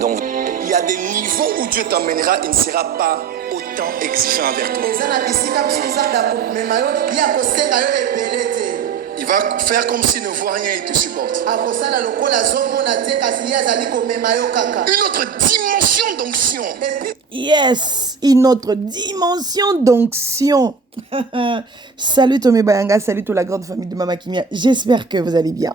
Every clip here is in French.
Donc, il y a des niveaux où Dieu t'emmènera, il ne sera pas autant exigeant envers toi. Il va faire comme s'il ne voit rien et te supporte. Une autre dimension d'onction. Yes, une autre dimension d'onction. Salut Tomé Bayanga, salut toute la grande famille de Mama Kimia. J'espère que vous allez bien.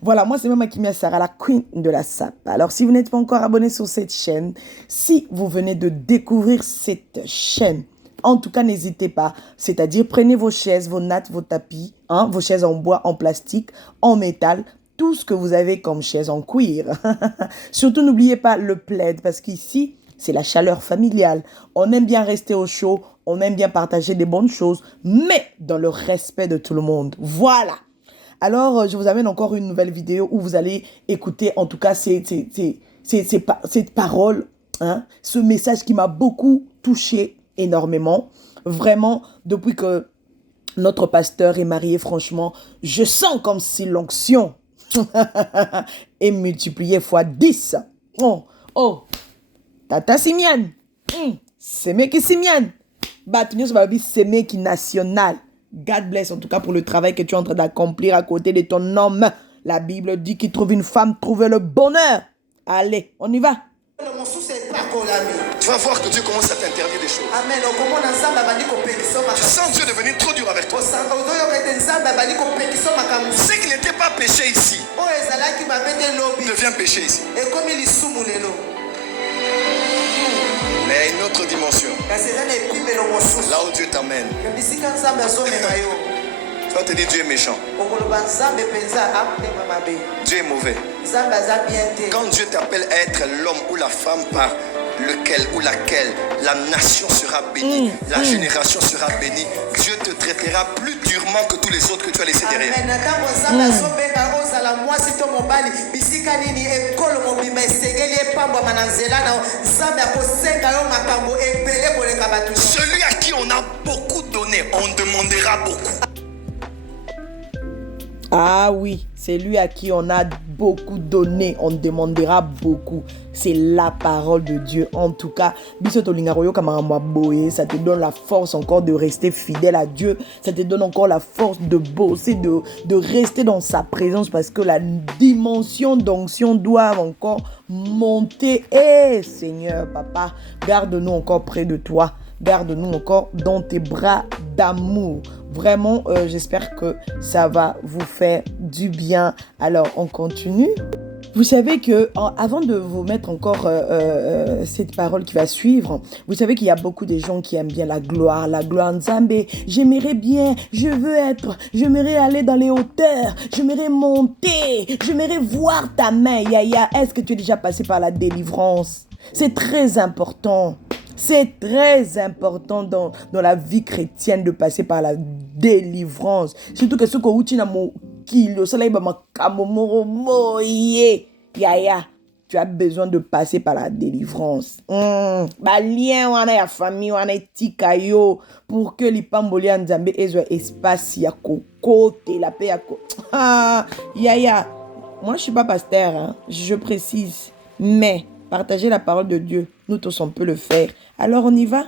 Voilà, moi c'est Mama Kimia Sarah, la queen de la SAP. Alors si vous n'êtes pas encore abonné sur cette chaîne, si vous venez de découvrir cette chaîne, en tout cas, n'hésitez pas. C'est-à-dire, prenez vos chaises, vos nattes, vos tapis, vos chaises en bois, en plastique, en métal, tout ce que vous avez comme chaise en cuir. Surtout, n'oubliez pas le plaid, parce qu'ici, c'est la chaleur familiale. On aime bien rester au chaud, on aime bien partager des bonnes choses, mais dans le respect de tout le monde. Voilà. Alors, je vous amène encore une nouvelle vidéo où vous allez écouter, en tout cas, cette parole, ce message qui m'a beaucoup touché énormément. Vraiment, depuis que notre pasteur est marié, franchement, je sens comme si l'onction est multipliée fois 10. Oh, Tata Simian, c'est mec Simian, Batunio Sababi, c'est mec national. God bless en tout cas pour le travail que tu es en train d'accomplir à côté de ton homme. La Bible dit qu'il trouve une femme, trouver le bonheur. Allez, on y va. Tu vas voir que Dieu commence à t'interdire des choses. Amen. Tu sens Dieu devenir trop dur avec toi. Ce qui n'était pas péché ici devient péché ici. Mais il y a une autre dimension. Là où Dieu t'amène. Tu vas te dire Dieu est méchant. Dieu est mauvais. Quand Dieu t'appelle à être l'homme ou la femme par lequel ou laquelle la nation sera bénie, la génération sera bénie, Dieu te traitera plus durement que tous les autres que tu as laissés derrière. Celui à qui on a beaucoup donné, on demandera beaucoup. Ah oui, c'est lui à qui on a beaucoup donné, on demandera beaucoup. C'est la parole de Dieu. En tout cas, ça te donne la force encore de rester fidèle à Dieu. Ça te donne encore la force de bosser, de rester dans sa présence parce que la dimension d'onction doit encore monter. Seigneur, Papa, garde-nous encore près de toi. Garde-nous encore dans tes bras d'amour. Vraiment, j'espère que ça va vous faire du bien. Alors, on continue. Vous savez que, avant de vous mettre encore cette parole qui va suivre, vous savez qu'il y a beaucoup de gens qui aiment bien la gloire Nzambe. J'aimerais bien, j'aimerais aller dans les hauteurs, j'aimerais monter, j'aimerais voir ta main. Yaya, est-ce que tu es déjà passé par la délivrance? C'est très important. C'est très important dans la vie chrétienne de passer par la délivrance. Surtout que ce que tu as besoin de passer par la délivrance. Balien wana ya famille wana etikayo pour que les pambolia nzambe ezo espace ya kokote la paix ya yaya. Moi je suis pas pasteur, je précise, mais partager la parole de Dieu, nous tous on peut le faire. Alors on y va?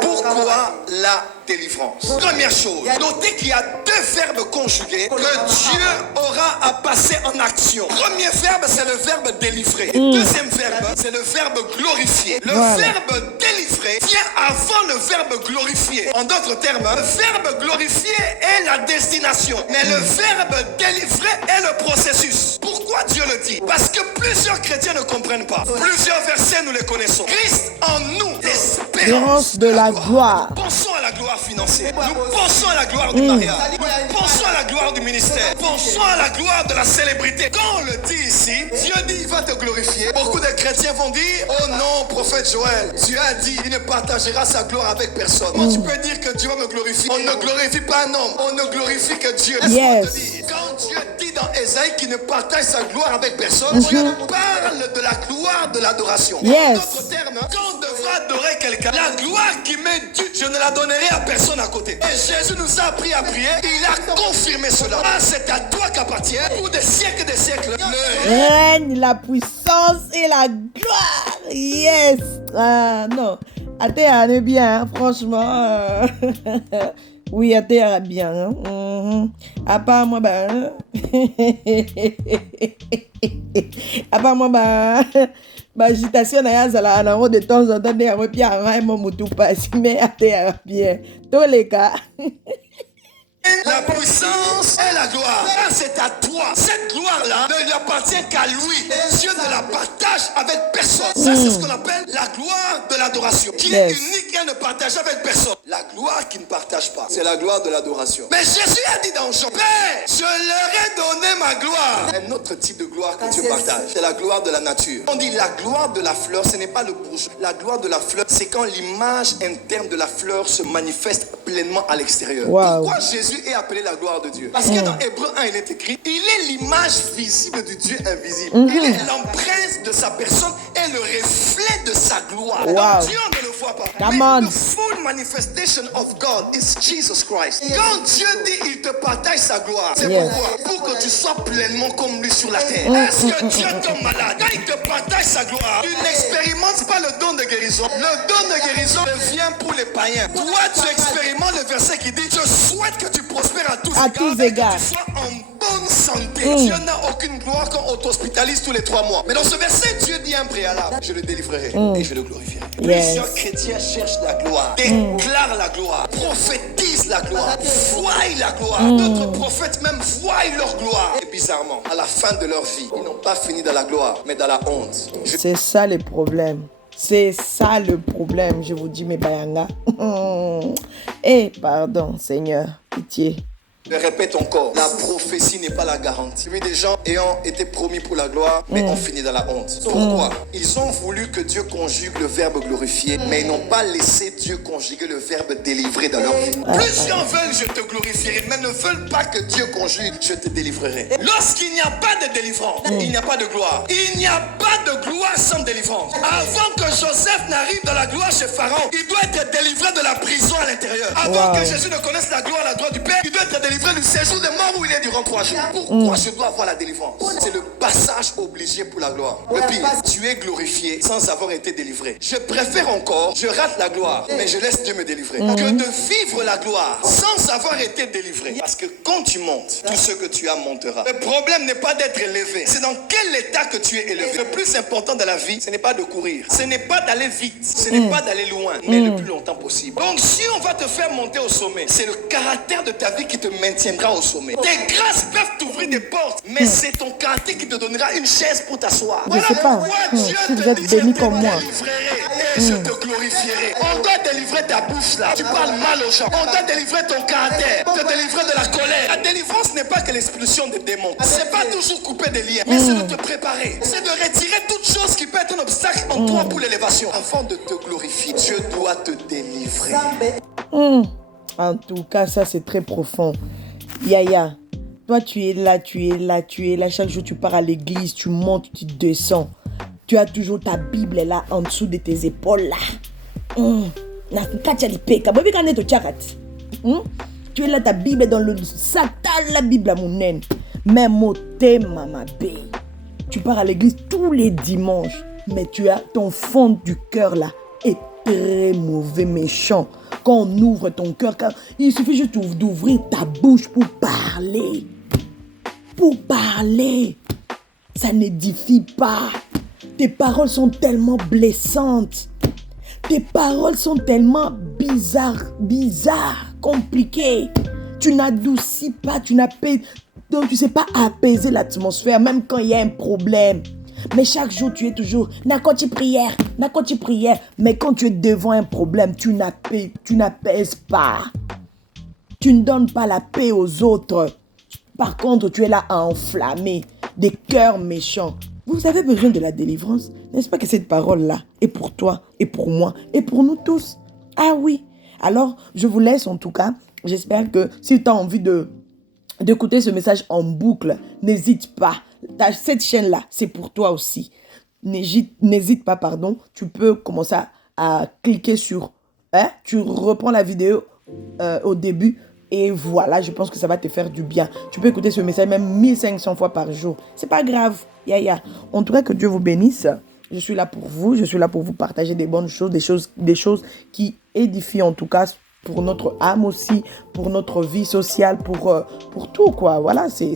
Pourquoi la délivrance? Première chose, notez qu'il y a deux verbes conjugués que Dieu aura à passer en action. Premier verbe, c'est le verbe délivrer. Et deuxième verbe, c'est le verbe glorifier. Le verbe délivrer vient avant le verbe glorifier. En d'autres termes, le verbe glorifier est la destination, mais le verbe délivrer est le processus. Pourquoi Dieu le dit? Parce que plusieurs chrétiens ne comprennent pas. Plusieurs versets, nous les connaissons. Christ en nous, l'espérance de la gloire. Pensons à la gloire financière. Nous pensons à la gloire du mariage. Nous pensons à la gloire du ministère. Pensons à la gloire de la célébrité. Quand on le dit ici, Dieu dit il va te glorifier. Beaucoup de chrétiens vont dire oh non, prophète Joël, Dieu a dit il ne partagera sa gloire avec personne. Moi, tu peux dire que Dieu va me glorifier. On ne glorifie pas un homme, on ne glorifie que Dieu. Yes. Quand Dieu dit dans Ésaïe qu'il ne partage sa gloire avec personne, Dieu parle de la gloire de l'adoration. Yes. En d'autres termes, quand on devra adorer quelqu'un, la gloire qui m'est due, je ne la donnerai à personne à côté. Et Jésus nous a appris à prier, il a confirmé cela. Ah, c'est à toi qu'appartient pour des siècles et des siècles. Règne la puissance et la gloire. Yes. Ah non. Athéa est bien, hein, franchement. Oui, Athéa est bien. Hein. À part moi, ben. À part moi, ben. Agitation na yazala na de temps en temps des repia vraiment mutu passe mais Athéa bien. Tous les cas. La puissance et la gloire, c'est à toi. Cette gloire-là ne lui appartient qu'à lui. Dieu ne la partage avec personne. Ça, c'est ce qu'on appelle la gloire de l'adoration, qui est unique et ne partage avec personne. La gloire qui ne partage pas, c'est la gloire de l'adoration. Mais Jésus a dit dans Jean, Père, je leur ai donné ma gloire. Un autre type de gloire que Dieu partage, c'est la gloire de la nature. On dit la gloire de la fleur, ce n'est pas le bourgeois. La gloire de la fleur, c'est quand l'image interne de la fleur se manifeste pleinement à l'extérieur. Wow. Pourquoi Jésus est appelé la gloire de Dieu? Parce que dans Hébreu 1, il est écrit, il est l'image visible du Dieu invisible. Il est l'empreinte de sa personne et le reflet de sa gloire. Wow. Donc Dieu on ne le voit pas. Come Mais on. the full manifestation of God is Jesus Christ. Quand Dieu dit il te partage sa gloire, c'est pourquoi? Pour que tu sois pleinement comme lui sur la terre. Est-ce que Dieu tombe malade? Quand il te partage sa gloire, tu n'expérimentes pas le don de guérison. Le don de guérison vient pour les païens. Toi, tu expérimentes le verset qui dit, je souhaite que tu prospères à tous égards. Que tu sois en bonne santé. Dieu n'a aucune gloire quand on t'hospitalise tous les 3 mois. Mais dans ce verset, Dieu dit un préalable. Je le délivrerai et je le glorifierai. Plusieurs chrétiens cherchent la gloire, déclarent la gloire, prophétisent la gloire, voient la gloire. D'autres prophètes même voient leur gloire. Et bizarrement, à la fin de leur vie, ils n'ont pas fini dans la gloire, mais dans la honte. C'est ça le problème. C'est ça le problème, je vous dis, mes bayanga. Eh, pardon, Seigneur, pitié. Je répète encore, la prophétie n'est pas la garantie. Il y a des gens ayant été promis pour la gloire, mais ont fini dans la honte. Pourquoi? Ils ont voulu que Dieu conjugue le verbe glorifier, mais ils n'ont pas laissé Dieu conjuguer le verbe délivrer dans leur vie. Plusieurs veulent je te glorifierai, mais ne veulent pas que Dieu conjugue je te délivrerai. Lorsqu'il n'y a pas de délivrance, il n'y a pas de gloire. Il n'y a pas de gloire sans délivrance. Avant que Joseph n'arrive dans la gloire chez Pharaon, il doit être délivré de la prison à l'intérieur. Avant que Jésus ne connaisse la gloire du Père, il doit être délivré du séjour de mort où il est durant 3 jours. Pourquoi je dois avoir la délivrance? C'est le passage obligé pour la gloire. Le pire, tu es glorifié sans avoir été délivré. Je préfère encore, je rate la gloire, mais je laisse Dieu me délivrer, que de vivre la gloire sans avoir été délivré. Parce que quand tu montes, tout ce que tu as montera. Le problème n'est pas d'être élevé, c'est dans quel état que tu es élevé. Le plus important de la vie, ce n'est pas de courir, ce n'est pas d'aller vite, ce n'est pas d'aller loin, mais le plus longtemps possible. Donc si on va te faire monter au sommet, c'est le caractère de ta vie qui te maintiendra au sommet. Tes grâces peuvent t'ouvrir des portes, mais c'est ton caractère qui te donnera une chaise pour t'asseoir. Je sais pas. Dieu Si vous te êtes dit, béni je comme moi. te délivrerai et je te glorifierai. On doit délivrer ta bouche là. Tu parles mal aux gens. On doit délivrer ton caractère, te délivrer de la colère. La délivrance n'est pas que l'expulsion des démons. C'est pas toujours couper des liens, mais c'est de te préparer. C'est de retirer toute chose qui peut être un obstacle en toi pour l'élévation. Avant de te glorifier, Dieu doit te délivrer. En tout cas, ça c'est très profond. Yaya, toi tu es là. Chaque jour tu pars à l'église, tu montes, tu descends. Tu as toujours ta Bible là en dessous de tes épaules là. Tu es là, ta Bible est dans le sac, la Bible à mon naine. Mais moté mama bé. Tu pars à l'église tous les dimanches, mais tu as ton fond du cœur là est très mauvais, méchant. Quand on ouvre ton cœur, il suffit juste d'ouvrir ta bouche pour parler. Pour parler. Ça n'édifie pas. Tes paroles sont tellement blessantes. Tes paroles sont tellement bizarres, compliquées. Tu n'adoucis pas, donc tu ne sais pas apaiser l'atmosphère, même quand il y a un problème. Mais chaque jour, tu es toujours nakoti prière. Mais quand tu es devant un problème, tu n'apaises pas. Tu ne donnes pas la paix aux autres. Par contre, tu es là à enflammer des cœurs méchants. Vous avez besoin de la délivrance. N'est-ce pas que cette parole-là est pour toi, et pour moi, et pour nous tous? Ah oui. Alors, je vous laisse en tout cas. J'espère que si tu as envie d'écouter ce message en boucle, n'hésite pas. Cette chaîne-là, c'est pour toi aussi. N'hésite pas, tu peux commencer à cliquer sur... Hein, tu reprends la vidéo au début et voilà, je pense que ça va te faire du bien. Tu peux écouter ce message même 1500 fois par jour. C'est pas grave. En tout cas, que Dieu vous bénisse. Je suis là pour vous. Je suis là pour vous partager des bonnes choses, des choses qui édifient en tout cas pour notre âme aussi, pour notre vie sociale, pour tout quoi. Voilà, c'est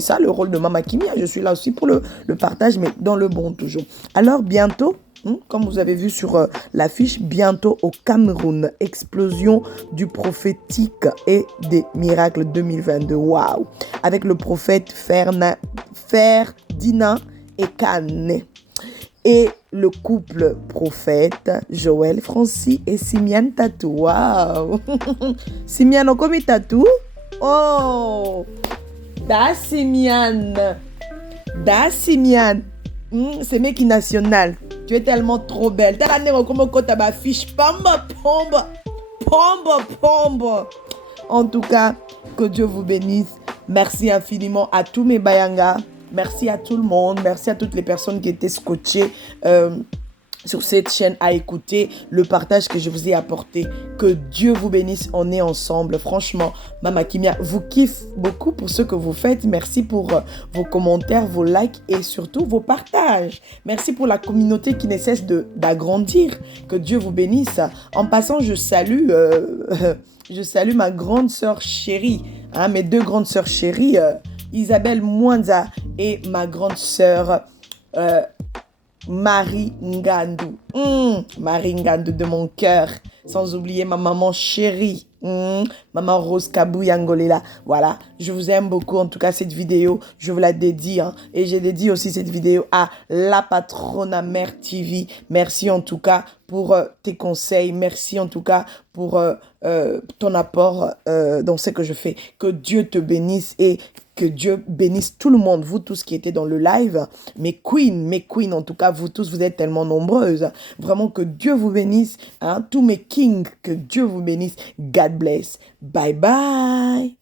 ça le rôle de Mama Kimia. Je suis là aussi pour le partage, mais dans le bon toujours. Alors bientôt, comme vous avez vu sur l'affiche, bientôt au Cameroun, explosion du prophétique et des miracles 2022. Waouh! Avec le prophète Ferdinand et Kane. Et le couple prophète Joël Francis et Simian Tatou. Waouh! Simian Okomi Tatou? Oh! Da Simian! C'est mec national. Tu es tellement trop belle. T'as l'année comme quand ma fiche. Pombe. En tout cas, que Dieu vous bénisse. Merci infiniment à tous mes bayangas. Merci à tout le monde. Merci à toutes les personnes qui étaient scotchées sur cette chaîne à écouter le partage que je vous ai apporté. Que Dieu vous bénisse. On est ensemble. Franchement, Mama Kimia vous kiffe beaucoup pour ce que vous faites. Merci pour vos commentaires, vos likes et surtout vos partages. Merci pour la communauté qui ne cesse d'agrandir. Que Dieu vous bénisse. En passant, je salue ma grande sœur chérie. Mes deux grandes sœurs chéries. Isabelle Mwanza et ma grande sœur Marie Ngandou. Marie Ngandou de mon cœur. Sans oublier ma maman chérie. Maman Rose Kabou Yangolela. Voilà, je vous aime beaucoup. En tout cas, cette vidéo, je vous la dédie. Et j'ai dédié aussi cette vidéo à la patronne Mère TV. Merci en tout cas pour tes conseils. Merci en tout cas pour ton apport dans ce que je fais. Que Dieu te bénisse et que Dieu bénisse tout le monde, vous tous qui étaient dans le live, mes queens, en tout cas, vous tous, vous êtes tellement nombreuses. Vraiment, que Dieu vous bénisse, tous mes kings, que Dieu vous bénisse. God bless. Bye bye.